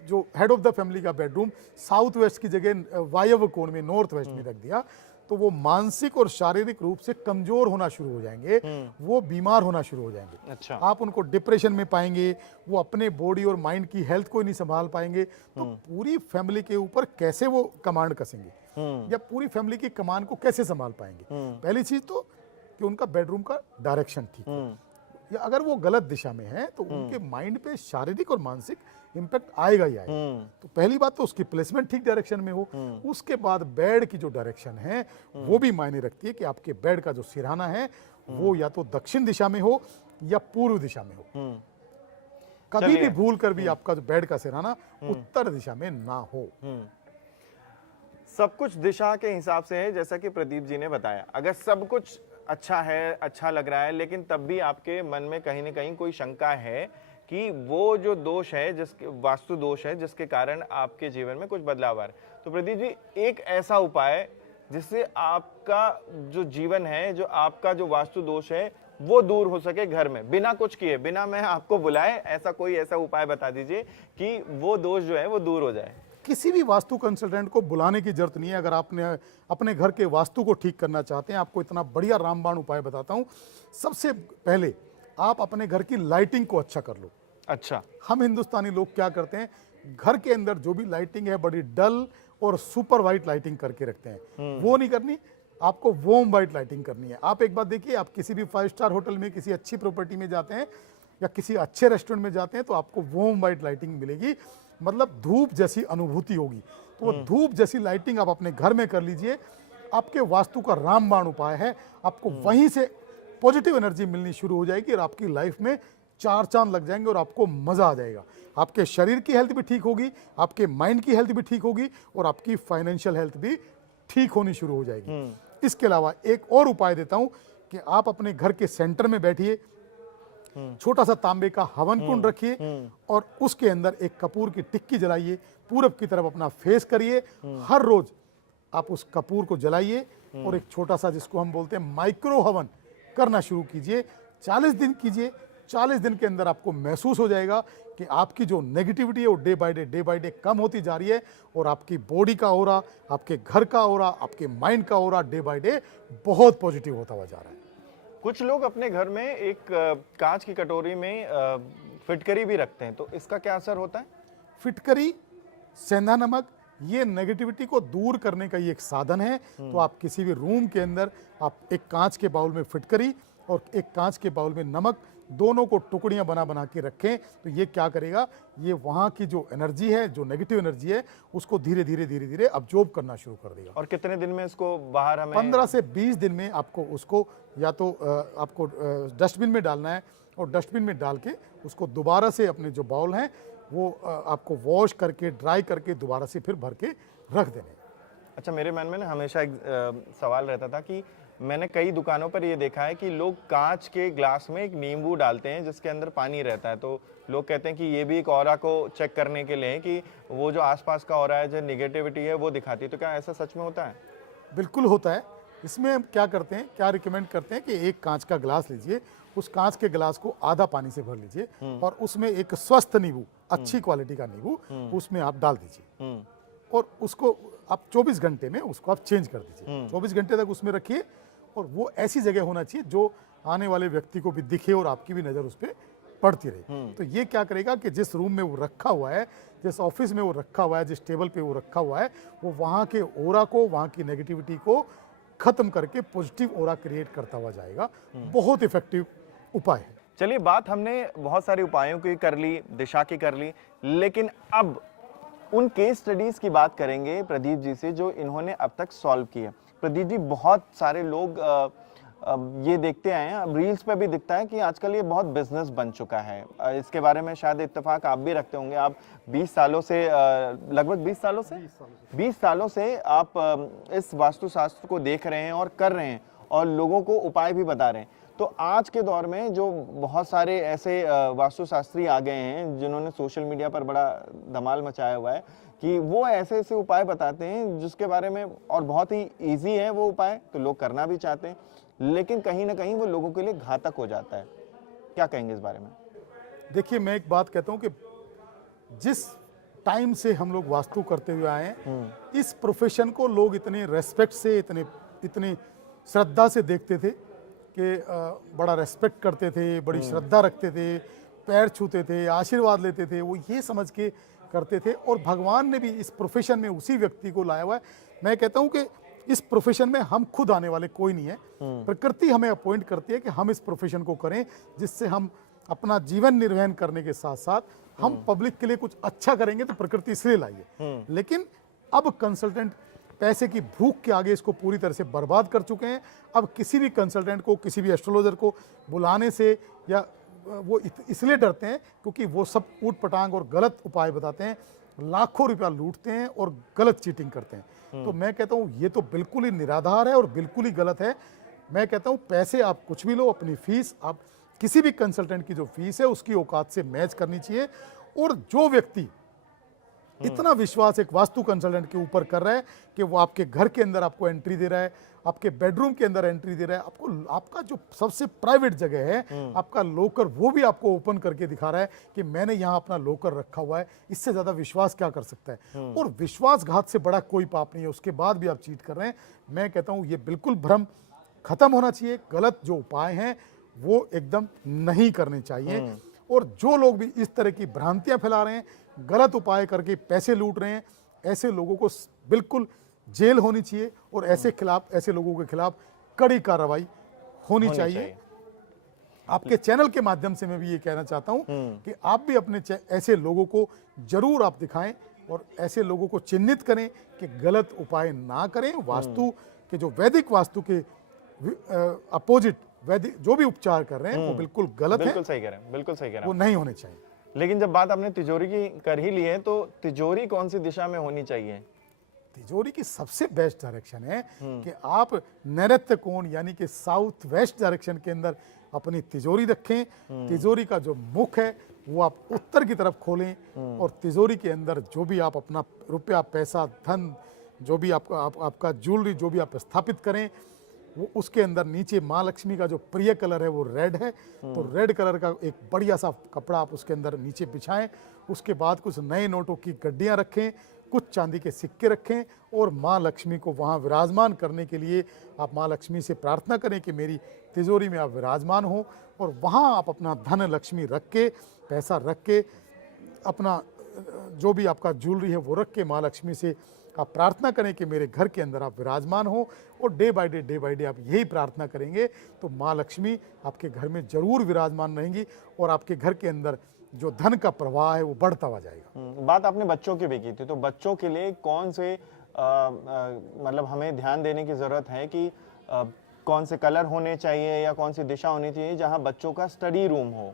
जो हेड ऑफ द फैमिली का बेडरूम साउथ वेस्ट की जगह वायव्य कोण में, नॉर्थ वेस्ट में रख दिया, तो वो मानसिक और शारीरिक रूप से कमजोर होना शुरू हो जाएंगे, वो बीमार होना शुरू हो जाएंगे। अच्छा। आप उनको डिप्रेशन में पाएंगे, वो अपने बॉडी और माइंड की हेल्थ को नहीं संभाल पाएंगे। तो पूरी फैमिली के ऊपर कैसे वो कमांड कसेंगे, या पूरी फैमिली की कमांड को कैसे संभाल पाएंगे? पहली चीज तो कि उनका बेडरूम का डायरेक्शन ठीक है, या अगर वो गलत दिशा में है तो उनके माइंड पे शारीरिक और मानसिक इंपैक्ट आएगा ही आएगा। तो पहली बात तो उसकी प्लेसमेंट ठीक डायरेक्शन में हो। उसके बाद बेड की जो डायरेक्शन है वो भी मायने रखती है कि आपके बेड का जो सिरहाना है वो या तो दक्षिण दिशा में हो या पूर्व दिशा में हो। कभी भी भूल कर भी आपका जो बेड का सिरहाना उत्तर दिशा में ना हो। सब कुछ दिशा के हिसाब से है, जैसा कि प्रदीप जी ने बताया। अगर सब कुछ अच्छा है, अच्छा लग रहा है, लेकिन तब भी आपके मन में कहीं ना कहीं कोई शंका है कि वो जो दोष है, जिसके वास्तु दोष है, जिसके कारण आपके जीवन में कुछ बदलाव आ रहा है, तो प्रदीप जी एक ऐसा उपाय जिससे आपका जो जीवन है, जो आपका जो वास्तु दोष है, वो दूर हो सके घर में, बिना कुछ किए, बिना मैं आपको बुलाए, ऐसा उपाय बता दीजिए कि वो दोष जो है वो दूर हो जाए। किसी भी वास्तु कंसल्टेंट को बुलाने की जरूरत नहीं है। अगर आपने अपने घर के वास्तु को ठीक करना चाहते हैं, आपको इतना बढ़िया रामबाण उपाय बताता हूं। सबसे पहले आप अपने घर की लाइटिंग को अच्छा कर लो। अच्छा। हम हिंदुस्तानी लोग क्या करते हैं, घर के अंदर जो भी लाइटिंग है बड़ी डल और सुपर वाइट लाइटिंग करके रखते हैं। वो नहीं करनी, आपको वॉर्म वाइट लाइटिंग करनी है। आप एक बात देखिए, आप किसी भी 5 स्टार होटल में, किसी अच्छी प्रॉपर्टी में जाते हैं या किसी अच्छे रेस्टोरेंट में जाते हैं तो आपको वॉर्म वाइट लाइटिंग मिलेगी, मतलब धूप जैसी अनुभूति होगी। तो वो धूप जैसी लाइटिंग आप अपने घर में कर लीजिए। आपके वास्तु का रामबाण उपाय है, आपको वहीं से पॉजिटिव एनर्जी मिलनी शुरू हो जाएगी और आपकी लाइफ में 4 चांद लग जाएंगे और आपको मजा आ जाएगा। आपके शरीर की हेल्थ भी ठीक होगी, आपके माइंड की हेल्थ भी ठीक होगी और आपकी फाइनेंशियल हेल्थ भी ठीक होनी शुरू हो जाएगी। इसके अलावा एक और उपाय देता हूं कि आप अपने घर के सेंटर में बैठिए, छोटा सा तांबे का हवन कुंड रखिए और उसके अंदर एक कपूर की टिक्की जलाइए, पूरब की तरफ अपना फेस करिए। हर रोज आप उस कपूर को जलाइए और एक छोटा सा, जिसको हम बोलते हैं माइक्रो हवन, करना शुरू कीजिए। 40 दिन कीजिए। 40 दिन के अंदर आपको महसूस हो जाएगा कि आपकी जो नेगेटिविटी है वो डे बाय डे कम होती जा रही है और आपकी बॉडी का ऑरा, आपके घर का ऑरा, आपके माइंड का ऑरा डे बाय डे बहुत पॉजिटिव होता हुआ जा रहा है। कुछ लोग अपने घर में एक कांच की कटोरी में फिटकरी भी रखते हैं, तो इसका क्या असर होता है? फिटकरी, सेंधा नमक, ये नेगेटिविटी को दूर करने का ये एक साधन है। तो आप किसी भी रूम के अंदर आप एक कांच के बाउल में फिटकरी और एक कांच के बाउल में नमक, दोनों को टुकड़ियां बना बना के रखें। तो ये क्या करेगा, ये वहाँ की जो एनर्जी है, जो नेगेटिव एनर्जी है, उसको धीरे धीरे अब्जॉर्ब करना शुरू कर देगा। और कितने दिन में इसको बाहर हमें? 15 से 20 दिन में आपको उसको या तो आपको डस्टबिन में डालना है और डस्टबिन में डाल के उसको दोबारा से अपने जो बाउल हैं वो आपको वॉश करके, ड्राई करके दोबारा से फिर भर के रख देने। अच्छा, मेरे मन में ना हमेशा एक सवाल रहता था कि मैंने कई दुकानों पर ये देखा है कि लोग कांच के ग्लास में एक नींबू डालते हैं जिसके अंदर पानी रहता है, तो लोग कहते हैं कि ये भी एक ऑरा को चेक करने के लिए है कि वो जो आसपास का ऑरा है, जो नेगेटिविटी है वो दिखाती है। तो क्या ऐसा सच में होता है? बिल्कुल होता है। इसमें हम क्या करते हैं, क्या रिकमेंड करते हैं कि एक कांच का ग्लास लीजिए, उस कांच के ग्लास को आधा पानी से भर लीजिए और उसमें एक स्वस्थ नींबू, अच्छी क्वालिटी का नींबू उसमें आप डाल दीजिए और उसको आप 24 घंटे में उसको आप चेंज कर दीजिए। 24 घंटे तक उसमें रखिए और वो ऐसी जगह होना चाहिए जो आने वाले व्यक्ति को भी दिखे और आपकी भी नज़र उस पर पड़ती रहे। तो ये क्या करेगा कि जिस रूम में वो रखा हुआ है, जिस ऑफिस में वो रखा हुआ है, जिस टेबल पे वो रखा हुआ है, वो वहाँ के ओरा को, वहाँ की नेगेटिविटी को खत्म करके पॉजिटिव ओरा क्रिएट करता हुआ जाएगा। बहुत इफेक्टिव उपाय है। चलिए, बात हमने बहुत सारे उपायों की कर ली, दिशा की कर ली, लेकिन अब उन केस स्टडीज की बात करेंगे प्रदीप जी से जो इन्होंने अब तक सॉल्व किए। प्रदीप जी, बहुत सारे लोग ये देखते आए हैं, अब रील्स पे भी दिखता है कि आजकल ये बहुत बिजनेस बन चुका है। इसके बारे में शायद इत्तेफाक आप भी रखते होंगे। आप 20 सालों से, लगभग 20 सालों से आप इस वास्तुशास्त्र को देख रहे हैं और कर रहे हैं और लोगों को उपाय भी बता रहे हैं। तो आज के दौर में जो बहुत सारे ऐसे वास्तुशास्त्री आ गए हैं जिन्होंने सोशल मीडिया पर बड़ा धमाल मचाया हुआ है कि वो ऐसे ऐसे उपाय बताते हैं जिसके बारे में, और बहुत ही इजी है वो उपाय, तो लोग करना भी चाहते हैं, लेकिन कहीं ना कहीं वो लोगों के लिए घातक हो जाता है। क्या कहेंगे इस बारे में? देखिए, मैं एक बात कहता हूँ कि जिस टाइम से हम लोग वास्तु करते हुए आए हैं, इस प्रोफेशन को लोग इतने रेस्पेक्ट से, इतनी श्रद्धा से देखते थे कि बड़ा रेस्पेक्ट करते थे, बड़ी श्रद्धा रखते थे, पैर छूते थे, आशीर्वाद लेते थे, वो ये समझ के करते थे। और भगवान ने भी इस प्रोफेशन में उसी व्यक्ति को लाया हुआ है। मैं कहता हूँ कि इस प्रोफेशन में हम खुद आने वाले कोई नहीं है, प्रकृति हमें अपॉइंट करती है कि हम इस प्रोफेशन को करें, जिससे हम अपना जीवन निर्वहन करने के साथ साथ हम पब्लिक के लिए कुछ अच्छा करेंगे। तो प्रकृति इसलिए लाई है। लेकिन अब कंसल्टेंट पैसे की भूख के आगे इसको पूरी तरह से बर्बाद कर चुके हैं। अब किसी भी कंसल्टेंट को, किसी भी एस्ट्रोलॉजर को बुलाने से या वो इसलिए डरते हैं क्योंकि वो सब ऊट पटांग और गलत उपाय बताते हैं, लाखों रुपया लूटते हैं और गलत चीटिंग करते हैं। तो मैं कहता हूँ ये तो बिल्कुल ही निराधार है और बिल्कुल ही गलत है। मैं कहता हूँ पैसे आप कुछ भी लो, अपनी फीस आप किसी भी कंसल्टेंट की जो फीस है उसकी औकात से मैच करनी चाहिए। और जो व्यक्ति इतना विश्वास एक वास्तु कंसल्टेंट के ऊपर कर रहा है कि वो आपके घर के अंदर आपको एंट्री दे रहा है, आपके बेडरूम के अंदर एंट्री दे रहा है, आपको आपका जो सबसे प्राइवेट जगह है, आपका लॉकर, वो भी आपको ओपन करके दिखा रहा है कि मैंने यहाँ अपना लॉकर रखा हुआ है, इससे ज्यादा विश्वास क्या कर सकता है। और विश्वासघात से बड़ा कोई पाप नहीं है, उसके बाद भी आप चीट कर रहे हैं। मैं कहता हूँ ये बिल्कुल भ्रम खत्म होना चाहिए। गलत जो उपाय हैं वो एकदम नहीं करने चाहिए। और जो लोग भी इस तरह की भ्रांतियां फैला रहे हैं, गलत उपाय करके पैसे लूट रहे हैं, ऐसे लोगों को बिल्कुल जेल होनी चाहिए और ऐसे लोगों के खिलाफ कड़ी कार्रवाई होनी चाहिए। आपके चैनल के माध्यम से मैं भी ये कहना चाहता हूं कि आप भी अपने ऐसे लोगों को जरूर आप दिखाएं और ऐसे लोगों को चिन्हित करें कि गलत उपाय ना करें। वास्तु के जो वैदिक वास्तु के अपोजिट वैदिक जो भी उपचार कर रहे हैं वो बिल्कुल गलत है, बिल्कुल सही कह रहे हैं, बिल्कुल सही कह रहे हैं, वो नहीं होने चाहिए। लेकिन जब बात आपने तिजोरी की कर ही ली है तो तिजोरी कौन सी दिशा में होनी चाहिए? तिजोरी की सबसे बेस्ट डायरेक्शन है कि आप नैऋत्य कोण यानी कि साउथ वेस्ट डायरेक्शन के अंदर अपनी तिजोरी रखें। तिजोरी का जो मुख है वो आप उत्तर की तरफ खोलें और तिजोरी के अंदर जो भी आप अपना रुपया, पैसा, धन, जो भी आपका ज्वेलरी जो भी आप स्थापित करें वो उसके अंदर नीचे माँ लक्ष्मी का जो प्रिय कलर है वो रेड है, तो रेड कलर का एक बढ़िया सा कपड़ा आप उसके अंदर नीचे बिछाएं। उसके बाद कुछ नए नोटों की गड्डियां रखें, कुछ चांदी के सिक्के रखें और माँ लक्ष्मी को वहाँ विराजमान करने के लिए आप माँ लक्ष्मी से प्रार्थना करें कि मेरी तिजोरी में आप विराजमान हो और वहाँ आप अपना धन लक्ष्मी रख के, पैसा रख के, अपना जो भी आपका ज्वेलरी है वो रख के माँ लक्ष्मी से आप प्रार्थना करें कि मेरे घर के अंदर आप विराजमान हो। और डे बाय डे आप यही प्रार्थना करेंगे तो माँ लक्ष्मी आपके घर में जरूर विराजमान रहेंगी और आपके घर के अंदर जो धन का प्रवाह है वो बढ़ता हुआ जाएगा। बात आपने बच्चों की भी की थी, तो बच्चों के लिए कौन से मतलब हमें ध्यान देने की जरूरत है कि कौन से कलर होने चाहिए या कौन सी दिशा होनी चाहिए जहां बच्चों का स्टडी रूम हो?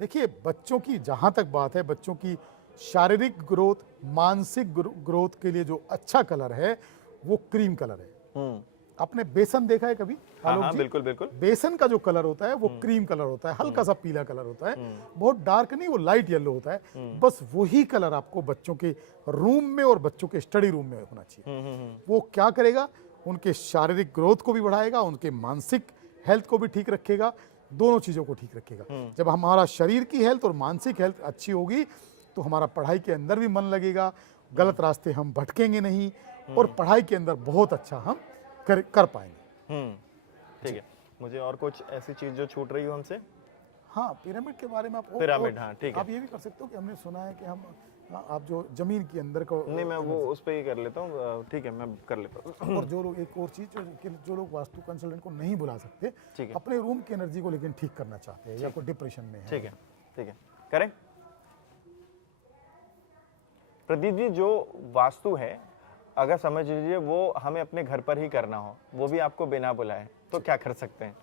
देखिए, बच्चों की जहां तक बात है, बच्चों की शारीरिक ग्रोथ, मानसिक ग्रोथ के लिए जो अच्छा कलर है वो क्रीम कलर है। आपने बेसन देखा है कभी? हाँ, बिल्कुल बिल्कुल। बेसन का जो कलर होता है वो क्रीम कलर होता है, हल्का सा पीला कलर होता है, बहुत डार्क नहीं, वो लाइट येलो होता है। बस वही कलर आपको बच्चों के रूम में और बच्चों के स्टडी रूम में होना चाहिए। वो क्या करेगा? उनके शारीरिक ग्रोथ को भी बढ़ाएगा, उनके मानसिक हेल्थ को भी ठीक रखेगा, दोनों चीजों को ठीक रखेगा। जब हमारा शरीर की हेल्थ और मानसिक हेल्थ अच्छी होगी तो हमारा पढ़ाई के अंदर भी मन लगेगा, गलत रास्ते हम भटकेंगे नहीं और पढ़ाई के अंदर बहुत अच्छा हम कर पाएंगे। ठीक है। मुझे और कुछ ऐसी चीज जो छूट रही हो हमसे? हाँ, पिरामिड के बारे में आप पिरामिड, हाँ ठीक है। आप ये भी कर सकते हो कि हमने सुना है कि हम आप जो जमीन के अंदर को नहीं, मैं वो उस पे ही कर लेता हूँ। ठीक है, मैं कर लेता हूँ। और जो लोग एक और चीज जो लोग वास्तु कंसल्टेंट को नहीं बुला सकते, ठीक है, अपने रूम की एनर्जी को लेकिन ठीक करना चाहते हैं या कोई डिप्रेशन में है, ठीक है, ठीक है, करें। प्रदीप जी, जो वास्तु है अगर समझ लीजिए वो हमें अपने घर पर ही करना हो, वो भी आपको बिना बुलाए, तो क्या कर सकते हैं?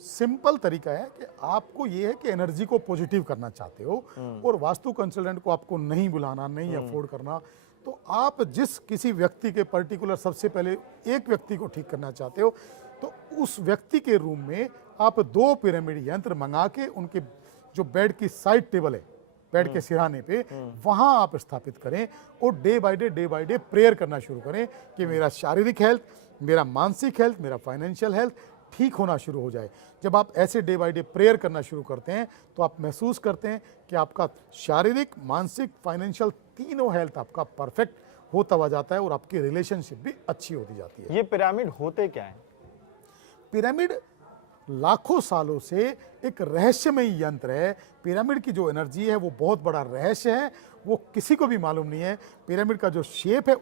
सिंपल तरीका है कि आपको ये है कि एनर्जी को पॉजिटिव करना चाहते हो और वास्तु कंसल्टेंट को आपको नहीं बुलाना, नहीं अफोर्ड करना, तो आप जिस किसी व्यक्ति के पर्टिकुलर सबसे पहले एक व्यक्ति को ठीक करना चाहते हो तो उस व्यक्ति के रूम में आप 2 पिरामिड यंत्र मंगा के उनके जो बेड की साइड टेबल है, बेड के सिरहाने पे, वहां आप स्थापित करें और डे बाय डे प्रेयर करना शुरू करें कि मेरा शारीरिक हेल्थ, मेरा मानसिक हेल्थ, मेरा फाइनेंशियल हेल्थ ठीक होना शुरू हो जाए। जब आप ऐसे डे बाय डे प्रेयर करना शुरू करते हैं तो आप महसूस करते हैं कि आपका शारीरिक, मानसिक, फाइनेंशियल तीनों हेल्थ आपका परफेक्ट होता हुआ जाता है और आपकी रिलेशनशिप भी अच्छी होती जाती है। ये पिरामिड होते क्या है? पिरामिड लाखों सालों से एक रहस्यमय यंत्र है। पिरामिड की जो एनर्जी है वो बहुत बड़ा रहस्य है, वो किसी को भी मालूम नहीं है। पिरामिड का जो शेप है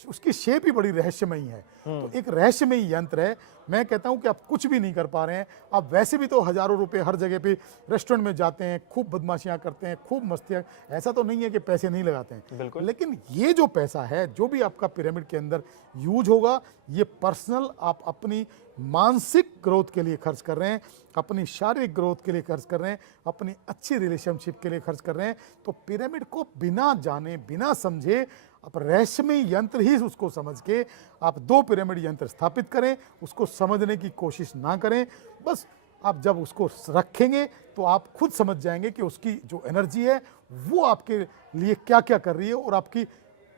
उसकी शेप ही बड़ी रहस्यमयी है। तो एक रहस्यमयी यंत्र है। मैं कहता हूं कि आप कुछ भी नहीं कर पा रहे हैं, आप वैसे भी तो हजारों रुपए हर जगह पे रेस्टोरेंट में जाते हैं, खूब बदमाशियां करते हैं, खूब मस्तियां, ऐसा तो नहीं है कि पैसे नहीं लगाते हैं, लेकिन ये जो पैसा है जो भी आपका पिरामिड के अंदर यूज होगा, ये पर्सनल आप अपनी मानसिक ग्रोथ के लिए खर्च कर रहे हैं, अपनी शारीरिक ग्रोथ के लिए खर्च कर रहे हैं, अपनी अच्छी रिलेशनशिप के लिए खर्च कर रहे हैं। तो पिरामिड को बिना जाने, बिना समझे, आप रहस्यमय यंत्र ही उसको समझ के आप 2 पिरामिड यंत्र स्थापित करें, उसको समझने की कोशिश ना करें। बस आप जब उसको रखेंगे तो आप खुद समझ जाएंगे कि उसकी जो एनर्जी है वो आपके लिए क्या क्या कर रही है और आपकी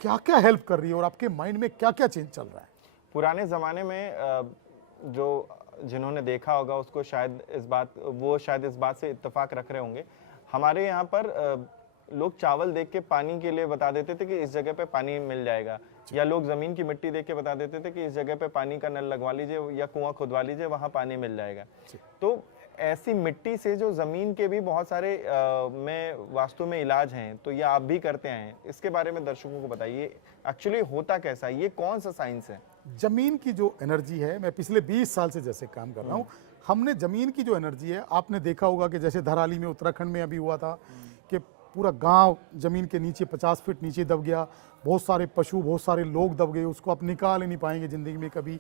क्या क्या हेल्प कर रही है और आपके माइंड में क्या क्या चेंज चल रहा है। पुराने ज़माने में जो जिन्होंने देखा होगा उसको शायद इस बात से इत्तेफाक रख रहे होंगे। हमारे यहाँ पर लोग चावल देख के पानी के लिए बता देते थे कि इस जगह पे पानी मिल जाएगा, या लोग जमीन की मिट्टी देख के बता देते थे कि इस जगह पे पानी का नल लगवा लीजिए या कुआं खुदवा लीजिए, वहां पानी मिल जाएगा। तो ऐसी मिट्टी से जो जमीन के भी बहुत सारे में वास्तु में इलाज हैं, तो ये आप भी करते हैं, इसके बारे में दर्शकों को बताइए एक्चुअली होता कैसा है, ये कौन सा साइंस है? जमीन की जो एनर्जी है, मैं पिछले 20 साल से जैसे काम कर रहा हूँ, हमने जमीन की जो एनर्जी है, आपने देखा होगा कि जैसे धराली में उत्तराखंड में अभी हुआ था कि पूरा गांव जमीन के नीचे 50 फीट नीचे दब गया, बहुत सारे पशु, बहुत सारे लोग दब गए, उसको आप निकाल ही नहीं पाएंगे ज़िंदगी में कभी।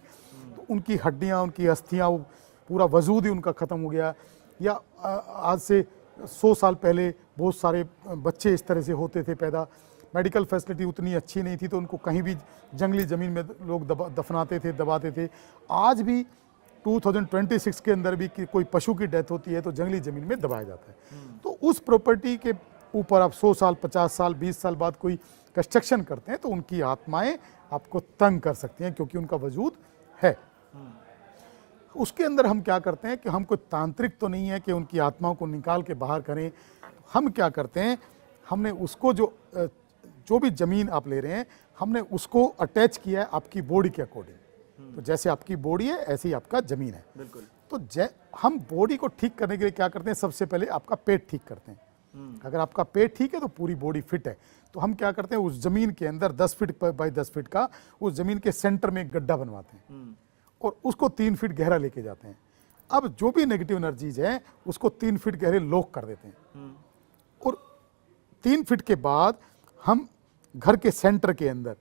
तो उनकी हड्डियाँ, उनकी अस्थियाँ, वो पूरा वजूद ही उनका ख़त्म हो गया। या आज से 100 साल पहले बहुत सारे बच्चे इस तरह से होते थे पैदा, मेडिकल फैसिलिटी उतनी अच्छी नहीं थी, तो उनको कहीं भी जंगली ज़मीन में लोग दफनाते थे, दबाते थे। आज भी 2026 के अंदर भी कि कोई पशु की डेथ होती है तो जंगली ज़मीन में दबाया जाता है। तो उस प्रॉपर्टी के ऊपर आप 100 साल, 50 साल, 20 साल बाद कोई कंस्ट्रक्शन करते हैं तो उनकी आत्माएं आपको तंग कर सकती हैं, क्योंकि उनका वजूद है। उसके अंदर हम क्या करते हैं कि हम कोई तांत्रिक तो नहीं है कि उनकी आत्माओं को निकाल के बाहर करें। हम क्या करते हैं, हमने उसको जो भी ज़मीन आप ले रहे हैं, हमने उसको अटैच किया है आपकी बॉडी के अकॉर्डिंग। तो जैसे आपकी बॉडी है ऐसे ही आपका ज़मीन है। बिल्कुल। तो हम बॉडी को ठीक करने के लिए क्या करते हैं, सबसे पहले आपका पेट ठीक करते हैं। अगर आपका पेट ठीक है तो पूरी बॉडी फिट है। तो हम क्या करते हैं, उस ज़मीन के अंदर 10 फीट बाई 10 फीट का उस ज़मीन के सेंटर में एक गड्ढा बनवाते हैं और उसको 3 फीट गहरा लेके जाते हैं। अब जो भी नेगेटिव एनर्जीज है उसको 3 फीट गहरे लॉक कर देते हैं और 3 फीट के बाद हम घर के सेंटर के अंदर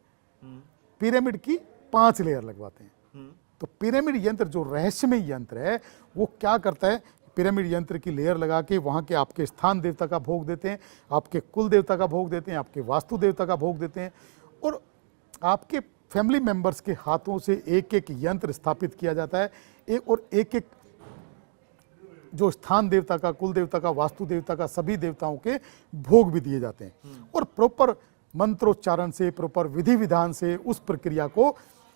पिरामिड की 5 लेयर लगवाते हैं। तो पिरामिड यंत्र जो रहस्यमय यंत्र है वो क्या करता है, पिरामिड यंत्र की लेयर लगा के वहाँ के आपके स्थान देवता का भोग देते हैं, आपके कुल देवता का भोग देते हैं, आपके वास्तु देवता का भोग देते हैं और आपके फैमिली मेंबर्स के हाथों से एक एक यंत्र स्थापित किया जाता है। एक एक जो स्थान देवता का, कुल देवता का, वास्तु देवता का, सभी देवताओं के भोग भी दिए जाते हैं और प्रॉपर मंत्रोच्चारण से, प्रॉपर विधि विधान से उस प्रक्रिया को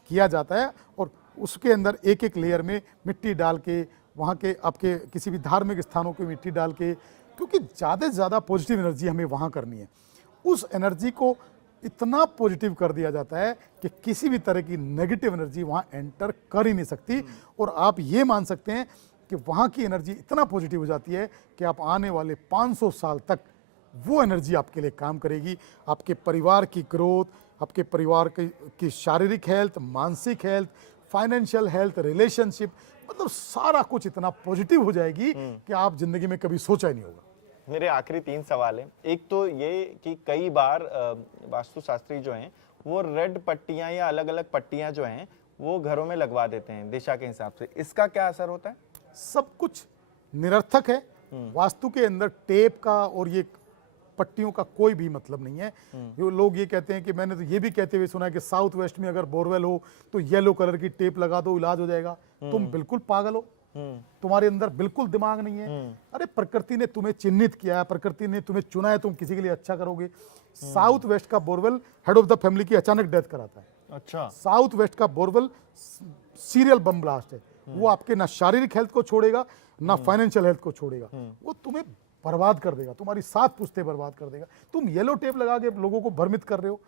किया जाता है और उसके अंदर एक एक लेयर में मिट्टी डाल के, वहाँ के आपके किसी भी धार्मिक स्थानों की मिट्टी डाल के, क्योंकि ज़्यादा से ज़्यादा पॉजिटिव एनर्जी हमें वहाँ करनी है। उस एनर्जी को इतना पॉजिटिव कर दिया जाता है कि किसी भी तरह की नेगेटिव एनर्जी वहाँ एंटर कर ही नहीं सकती। और आप ये मान सकते हैं कि वहाँ की एनर्जी इतना पॉजिटिव हो जाती है कि आप आने वाले 500 साल तक वो एनर्जी आपके लिए काम करेगी। आपके परिवार की ग्रोथ, आपके परिवार की शारीरिक हेल्थ, मानसिक हेल्थ, फाइनेंशियल हेल्थ, रिलेशनशिप, मतलब सारा कुछ इतना पॉजिटिव हो जाएगी कि आप जिंदगी में कभी सोचा ही नहीं होगा। मेरे आखिरी 3 सवाल हैं। एक तो ये कि कई बार वास्तुशास्त्री जो हैं वो रेड पट्टियां या अलग अलग पट्टियां जो हैं वो घरों में लगवा देते हैं दिशा के हिसाब से, इसका क्या असर होता है? सब कुछ निरर्थक है। वास्तु के अंदर टेप का और ये पट्टियों का कोई भी मतलब नहीं है। जो लोग ये कहते हैं कि मैंने तो ये भी कहते हुए सुना है कि साउथ वेस्ट में अगर बोरवेल हो तो येलो कलर की टेप लगा दो, इलाज हो जाएगा। तुम बिल्कुल पागल हो, तुम्हारे अंदर बिल्कुल दिमाग नहीं है। अरे प्रकृति ने तुम्हें चिन्हित किया है, प्रकृति ने तुम्हें चुना है, तुम किसी के लिए अच्छा करोगे। साउथ वेस्ट का borewell head of the family की अचानक डेथ कराता है। अच्छा। साउथ वेस्ट का बोरवेल सीरियल बम ब्लास्ट है। वो आपके ना शारीरिक हेल्थ को छोड़ेगा ना फाइनेंशियल हेल्थ को छोड़ेगा, वो तुम्हें बर्बाद कर देगा, तुम्हारी 7 पुश्ते बर्बाद कर देगा। तुम येलो टेप लगा के लोगों को भ्रमित कर रहे हो।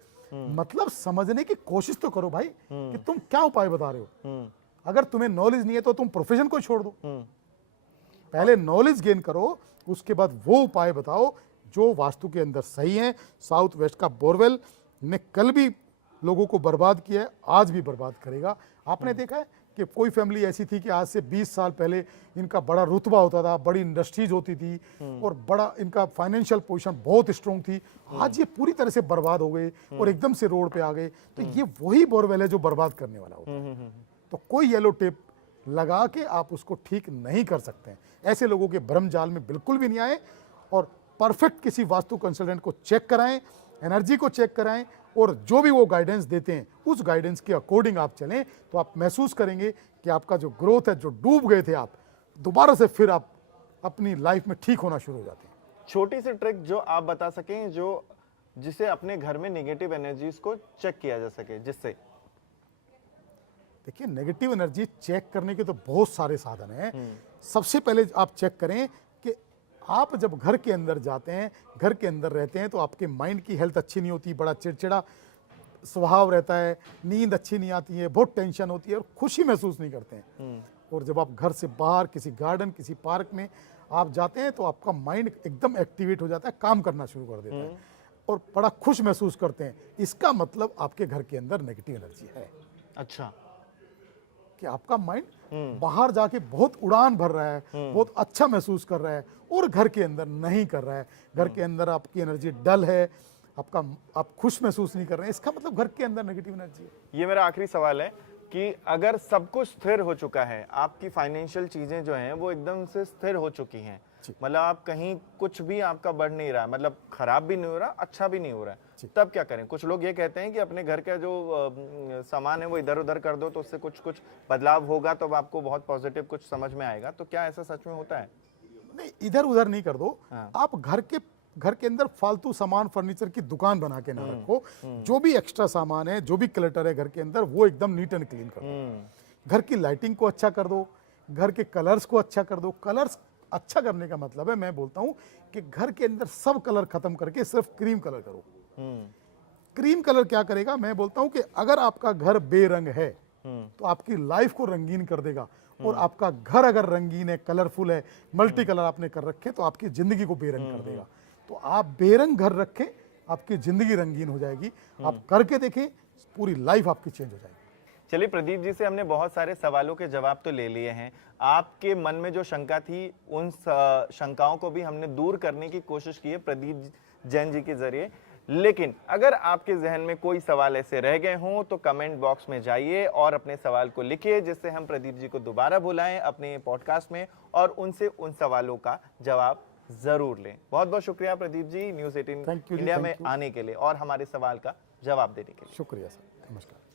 मतलब समझने की कोशिश तो करो भाई कि तुम क्या उपाय बता रहे हो। अगर तुम्हें नॉलेज नहीं है तो तुम प्रोफेशन को छोड़ दो। पहले नॉलेज गेन करो, उसके बाद वो उपाय बताओ जो वास्तु के अंदर सही है। साउथ वेस्ट का बोरवेल ने कल भी लोगों को बर्बाद किया है, आज भी बर्बाद करेगा। आपने देखा है कि कोई फैमिली ऐसी थी कि आज से 20 साल पहले इनका बड़ा रुतबा होता था, बड़ी इंडस्ट्रीज होती थी और बड़ा इनका फाइनेंशियल पोजीशन बहुत स्ट्रॉन्ग थी। आज ये पूरी तरह से बर्बाद हो गए और एकदम से रोड पे आ गए। तो ये वही बोरवेल है जो बर्बाद करने वाला होता है। तो कोई येलो टेप लगा के आप उसको ठीक नहीं कर सकते हैं। ऐसे लोगों के भ्रम जाल में बिल्कुल भी नहीं आए और परफेक्ट किसी वास्तु कंसल्टेंट को चेक कराएं, एनर्जी को चेक कराएं और जो भी वो गाइडेंस देते हैं उस गाइडेंस के अकॉर्डिंग आप चलें तो आप महसूस करेंगे कि आपका जो ग्रोथ है, जो डूब गए थे आप, दोबारा से फिर आप अपनी लाइफ में ठीक होना शुरू हो जाते हैं। छोटी सी ट्रिक जो आप बता सकें जो जिसे अपने घर में नेगेटिव एनर्जीज को चेक किया जा सके, जिससे देखिए नेगेटिव एनर्जी चेक करने के तो बहुत सारे साधन हैं। सबसे पहले आप चेक करें कि आप जब घर के अंदर जाते हैं, घर के अंदर रहते हैं तो आपके माइंड की हेल्थ अच्छी नहीं होती, बड़ा चिड़चिड़ा स्वभाव रहता है, नींद अच्छी नहीं आती है, बहुत टेंशन होती है और खुशी महसूस नहीं करते हैं। और जब आप घर से बाहर किसी गार्डन, किसी पार्क में आप जाते हैं तो आपका माइंड एकदम एक्टिवेट हो जाता है, काम करना शुरू कर देता है और बड़ा खुश महसूस करते हैं। इसका मतलब आपके घर के अंदर नेगेटिव एनर्जी है। अच्छा। कि आपका माइंड बाहर जाके बहुत उड़ान भर रहा है, बहुत अच्छा महसूस कर रहा है और घर के अंदर नहीं कर रहा है। घर के अंदर आपकी एनर्जी डल है, आप खुश महसूस नहीं कर रहे हैं, इसका मतलब घर के अंदर नेगेटिव एनर्जी है। ये मेरा आखिरी सवाल है कि अगर सब कुछ स्थिर हो चुका है, आपकी फाइनेंशियल चीजें जो हैं वो एकदम से स्थिर हो चुकी हैं, मतलब आप कहीं कुछ भी आपका बढ़ नहीं रहा, मतलब खराब भी नहीं हो रहा, अच्छा भी नहीं हो रहा है, तब क्या करें? कुछ लोग ये कहते हैं कि अपने घर का जो सामान है वो इधर उधर कर दो तो उससे कुछ कुछ बदलाव होगा, तो आपको बहुत पॉजिटिव कुछ समझ में आएगा। तो क्या ऐसा सच में होता है? नहीं, इधर उधर नहीं कर दो। आप घर के अंदर फालतू सामान, फर्नीचर की दुकान बना के ना रखो। जो भी एक्स्ट्रा सामान है, जो भी क्लटर है घर के अंदर, वो एकदम नीट एंड क्लीन कर दो। घर की लाइटिंग को अच्छा कर दो, घर के कलर्स को अच्छा कर दो। कलर्स अच्छा करने का मतलब है, मैं बोलता हूं कि घर के अंदर सब कलर खत्म करके सिर्फ क्रीम कलर करो। क्रीम कलर क्या करेगा? मैं बोलता हूं कि अगर आपका घर बेरंग है तो आपकी लाइफ को रंगीन कर देगा, और आपका घर अगर रंगीन है, कलरफुल है, मल्टी कलर आपने कर रखे, तो आपकी जिंदगी को बेरंग कर देगा। तो आप बेरंग घर रखें, आपकी जिंदगी रंगीन हो जाएगी। आप करके देखें, पूरी लाइफ आपकी चेंज हो जाएगी। चलिए, प्रदीप जी से हमने बहुत सारे सवालों के जवाब तो ले लिए हैं। आपके मन में जो शंका थी, उन शंकाओं को भी हमने दूर करने की कोशिश की है प्रदीप जैन जी के जरिए। लेकिन अगर आपके जहन में कोई सवाल ऐसे रह गए हों तो कमेंट बॉक्स में जाइए और अपने सवाल को लिखिए, जिससे हम प्रदीप जी को दोबारा बुलाएं अपने पॉडकास्ट में और उनसे उन सवालों का जवाब जरूर लें। बहुत बहुत शुक्रिया प्रदीप जी, न्यूज़ 18 इंडिया में आने के लिए और हमारे सवाल का जवाब देने के लिए। शुक्रिया सर, नमस्कार।